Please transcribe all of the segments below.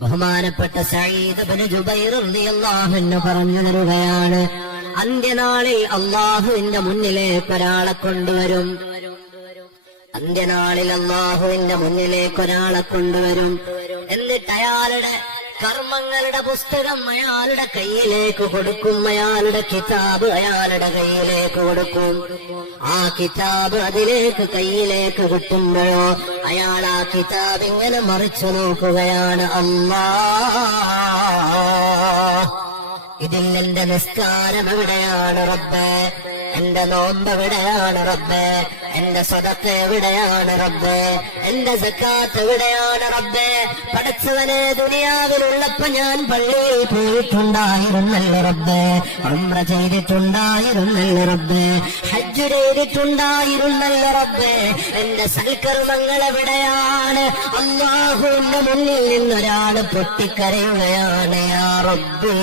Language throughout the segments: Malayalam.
ബഹുമാനപ്പെട്ട സഈദ് ഇബ്നു ജുബൈർ റളിയല്ലാഹു അൻഹു പറഞ്ഞു തരുകയാണ്, അന്ത്യനാളിൽ അല്ലാഹുവിന്റെ മുന്നിലേക്ക് ഒരാളെ കൊണ്ടുവരും. അന്ത്യനാളിൽ അല്ലാഹുവിന്റെ മുന്നിലേക്ക് ഒരാളെ കൊണ്ടുവരും. എന്നിട്ട് അയാളുടെ കർമ്മങ്ങളുടെ പുസ്തകം അയാളുടെ കയ്യിലേക്ക് കൊടുക്കും. അയാളുടെ കിതാബ് അയാളുടെ കയ്യിലേക്ക് കൊടുക്കും. ആ കിതാബ് അതിലേക്ക് കയ്യിലേക്ക് കിട്ടുമ്പോഴോ അയാൾ ആ കിതാബ് ഇങ്ങനെ മറിച്ചു നോക്കുകയാണ്. അല്ലാഹ്, ഇതിൽ എന്റെ നിസ്കാരം എവിടെയാണ് റബ്ബേ? എന്റെ നോമ്പ് എവിടെയാണ് റബ്ബേ? എന്റെ സ്വതക്ക എവിടെയാണ് റബ്ബേ? എന്റെ സക്കാത്ത് എവിടെയാണ് റബ്ബേ? പടച്ചവനെ, ദുനിയാവിലുള്ളപ്പോ ഞാൻ പള്ളിയിൽ പോയിട്ടുണ്ടായിരുന്നല്ലോ റബ്ബേ, ഉംറ ചെയ്തിട്ടുണ്ടായിരുന്നല്ലോ റബ്ബേ, ഹജ്ജ് ചെയ്തിട്ടുണ്ടായിരുന്നല്ലോ റബ്ബേ. എന്റെ സൽക്കർമ്മങ്ങൾ എവിടെയാണ്? അല്ലാഹുവിന്റെ മുന്നിൽ നിന്നൊരാള് പൊട്ടിക്കരയുകയാണ്. യാ റബ്ബേ,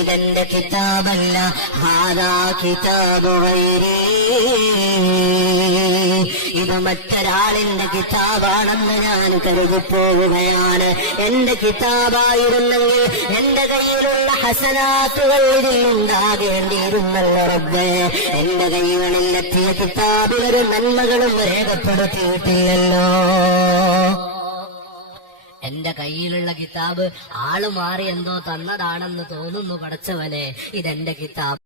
ഇതെന്റെ കിതാബല്ല, ഹാദാ കിതാബു ഗൈരി, ഇത് മറ്റൊരാളിന്റെ കിതാബാണെന്ന് ഞാൻ കരുതിപ്പോവുകയാണ്. എന്റെ കിതാബായിരുന്നെങ്കിൽ എന്റെ കയ്യിലുള്ള ഹസനാത്തുകൾ ഇതിൽ ഉണ്ടാകേണ്ടിയിരുന്നല്ലോ റബ്ബേ. എന്റെ കൈകളിൽ എത്തിയ കിതാബിൽ ഒരു നന്മകളും രേഖപ്പെടുത്തിയിട്ടില്ലല്ലോ. എന്റെ കയ്യിലുള്ള കിതാബ് ആള് മാറി എന്തോ തന്നതാണെന്ന് തോന്നുന്നു പടച്ചവനെ. ഇതെന്റെ കിതാബ്.